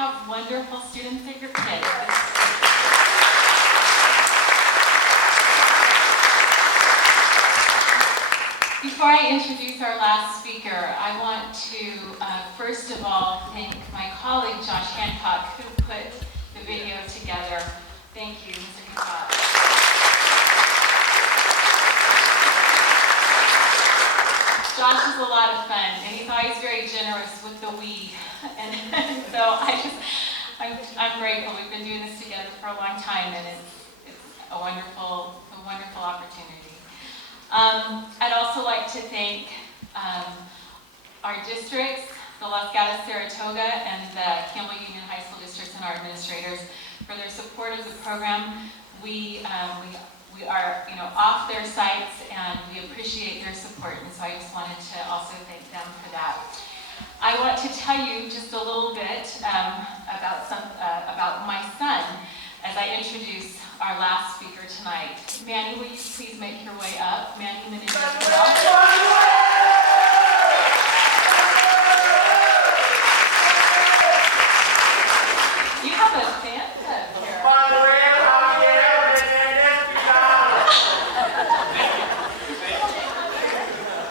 have wonderful students at your pit. Before I introduce our last speaker, I want to first of all thank my colleague Josh Hancock, who put the video together. Thank you, Mr. Hancock. Josh is a lot of fun, and he's always very generous with the we. And so I'm grateful. We've been doing this together for a long time, and it's a wonderful opportunity. I'd also like to thank our districts, the Los Gatos, Saratoga, and the Campbell Union High School districts, and our administrators for their support of the program. We are, off their sites, and we appreciate their support, and so I just wanted to also thank them for that. I want to tell you just a little bit about my son as I introduce our last speaker tonight. Manny, will you please make your way up? Manny Menendez. You have a fan club here.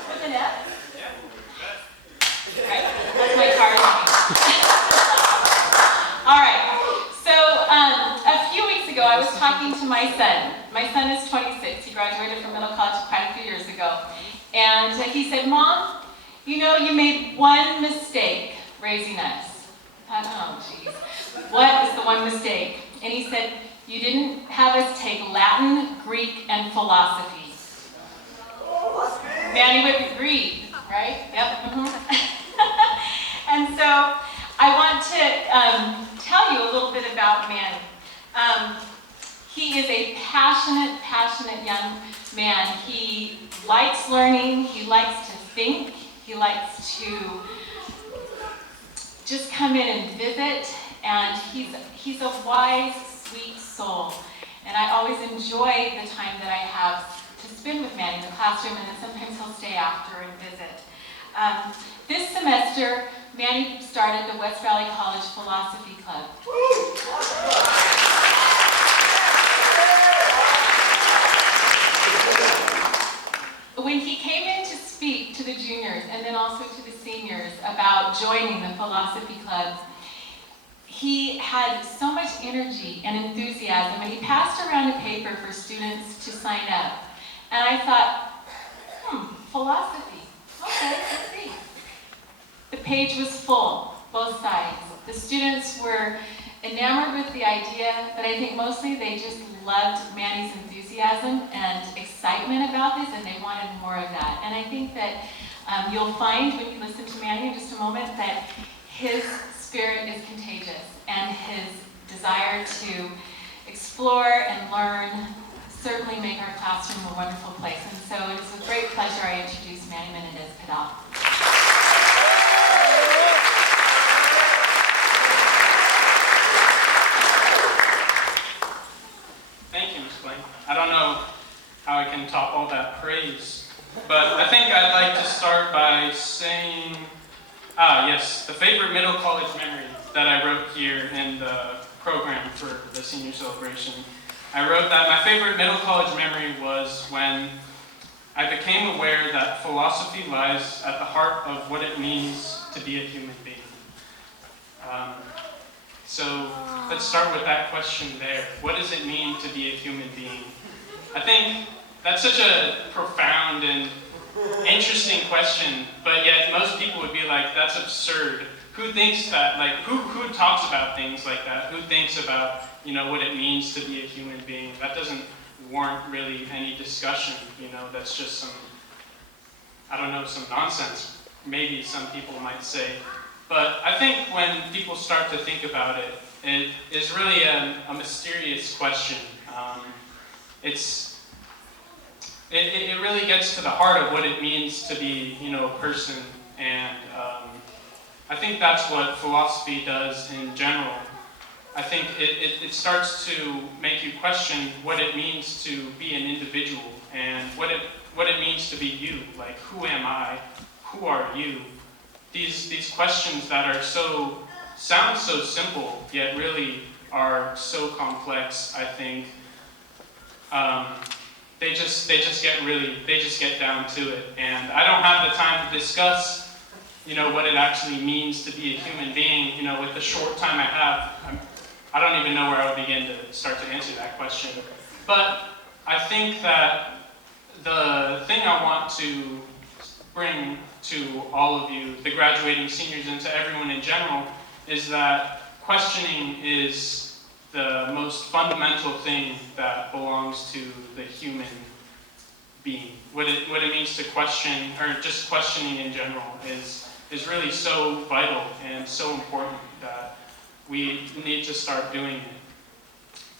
With an F? Right? That's my card. All right. So a few weeks ago, I was talking to my son. My son is 26. He graduated from middle college quite a few years ago. And he said, "Mom, you made one mistake raising us." I thought, oh, geez. What is the one mistake? And he said, "You didn't have us take Latin, Greek, and philosophy." Manny would agree, right? Yep. And so I want to tell you a little bit about Manny. He is a passionate young man. He likes learning. He likes to think. He likes to just come in and visit. And he's a wise, sweet soul. And I always enjoy the time that I have to spend with Manny in the classroom, and then sometimes he'll stay after and visit. This semester, Manny started the West Valley College Philosophy Club. When he came in to speak to the juniors and then also to the seniors about joining the philosophy club, he had so much energy and enthusiasm, and he passed around a paper for students to sign up. And I thought, philosophy. Okay, let's see. The page was full, both sides. The students were enamored with the idea, but I think mostly they just loved Manny's enthusiasm and excitement about this, and they wanted more of that. And I think that you'll find when you listen to Manny in just a moment that his spirit is contagious, and his desire to explore and learn certainly make our classroom a wonderful place. And so it is with great pleasure I introduce Manny Menendez-Pidal. Thank you, Ms. Blaine. I don't know how I can top all that praise, but I think I'd like to start by saying, yes, the favorite middle college memory that I wrote here in the program for the senior celebration. I wrote that my favorite middle college memory was when I became aware that philosophy lies at the heart of what it means to be a human being. So let's start with that question there. What does it mean to be a human being? I think that's such a profound and interesting question, but yet most people would be like, that's absurd. Who thinks that, who talks about things like that? Who thinks about, what it means to be a human being? That doesn't warrant really any discussion, that's just some nonsense, maybe some people might say. But I think when people start to think about it, it is really a mysterious question. It really gets to the heart of what it means to be, a person, and I think that's what philosophy does in general. I think it starts to make you question what it means to be an individual, and what it means to be you. Like, who am I? Who are you? These questions that are so sound so simple, yet really are so complex, I think. They just get down to it. And I don't have the time to discuss, what it actually means to be a human being. With the short time I have, I don't even know where I would begin to start to answer that question. But I think that the thing I want to bring to all of you, the graduating seniors, and to everyone in general, is that questioning is the most fundamental thing that belongs to the human being. What it means to question, or just questioning in general, is really so vital and so important that we need to start doing it.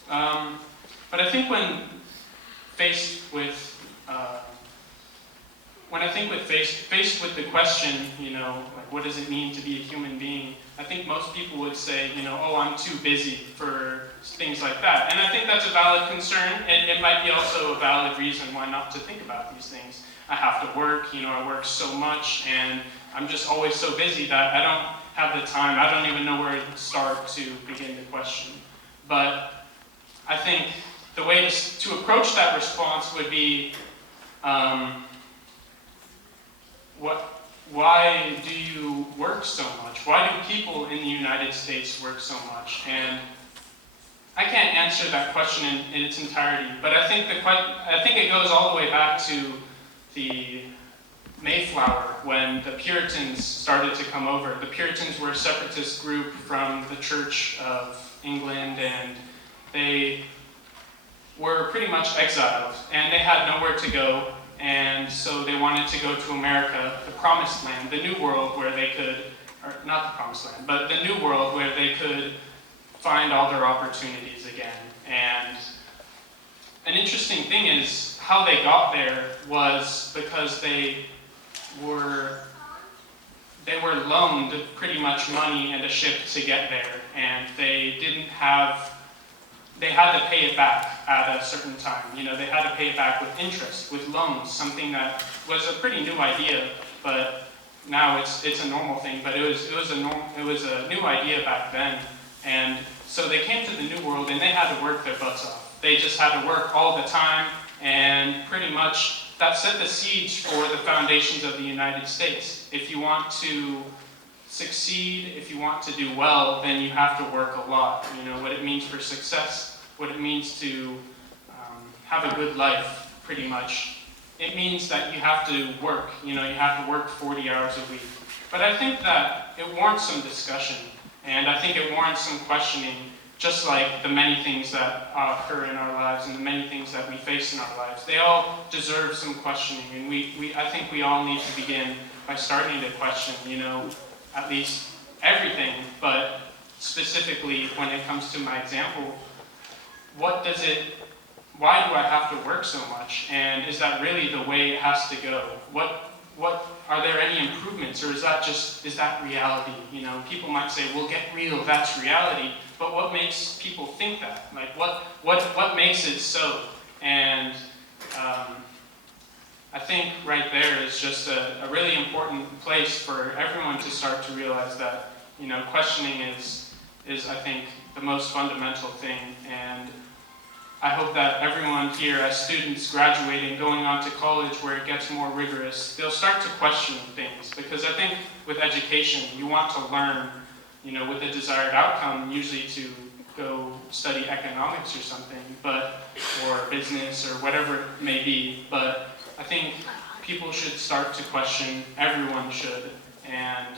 But I think when faced with the question, like what does it mean to be a human being? I think most people would say, oh, I'm too busy for things like that. And I think that's a valid concern, and it might be also a valid reason why not to think about these things. I have to work, I work so much, and I'm just always so busy that I don't have the time. I don't even know where to start to begin to question. But I think the way to approach that response would be, why do you work so much? Why do people in the United States work so much? And I can't answer that question in its entirety, but I think it goes all the way back to the Mayflower, when the Puritans started to come over. The Puritans were a separatist group from the Church of England, and they were pretty much exiled, and they had nowhere to go, and so they wanted to go to America, the Promised Land, the New World, where they could, or not the Promised Land, but the New World, where they could find all their opportunities again. And an interesting thing is how they got there was because they were loaned pretty much money and a ship to get there, and they had to pay it back at a certain time. They had to pay it back with interest, with loans, something that was a pretty new idea, but now it's a normal thing. But it was a new idea back then, and so they came to the New World and they had to work their butts off. They just had to work all the time, and pretty much that set the siege for the foundations of the United States. If you want to succeed, if you want to do well, then you have to work a lot. What it means for success, what it means to have a good life, pretty much. It means that you have to work. You have to work 40 hours a week. But I think that it warrants some discussion, and I think it warrants some questioning, just like the many things that occur in our lives and the many things that we face in our lives. They all deserve some questioning, and I think we all need to begin by starting to question, at least everything, but specifically when it comes to my example, why do I have to work so much? And is that really the way it has to go? What are there any improvements, or is that reality? People might say, well, get real, that's reality. But what makes people think that? Like, what makes it so? And I think right there is just a really important place for everyone to start to realize that, questioning is I think the most fundamental thing. And I hope that everyone here, as students graduating, going on to college where it gets more rigorous, they'll start to question things. Because I think with education, you want to learn, with the desired outcome, usually to go study economics or something, or business or whatever it may be. But I think people should start to question, everyone should, and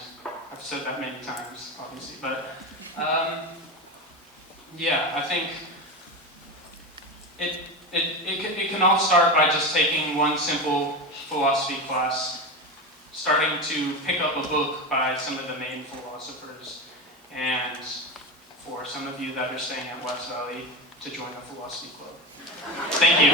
I've said that many times, obviously. But I think it can all start by just taking one simple philosophy class, starting to pick up a book by some of the main philosophers, and for some of you that are staying at West Valley, to join a philosophy club. Thank you.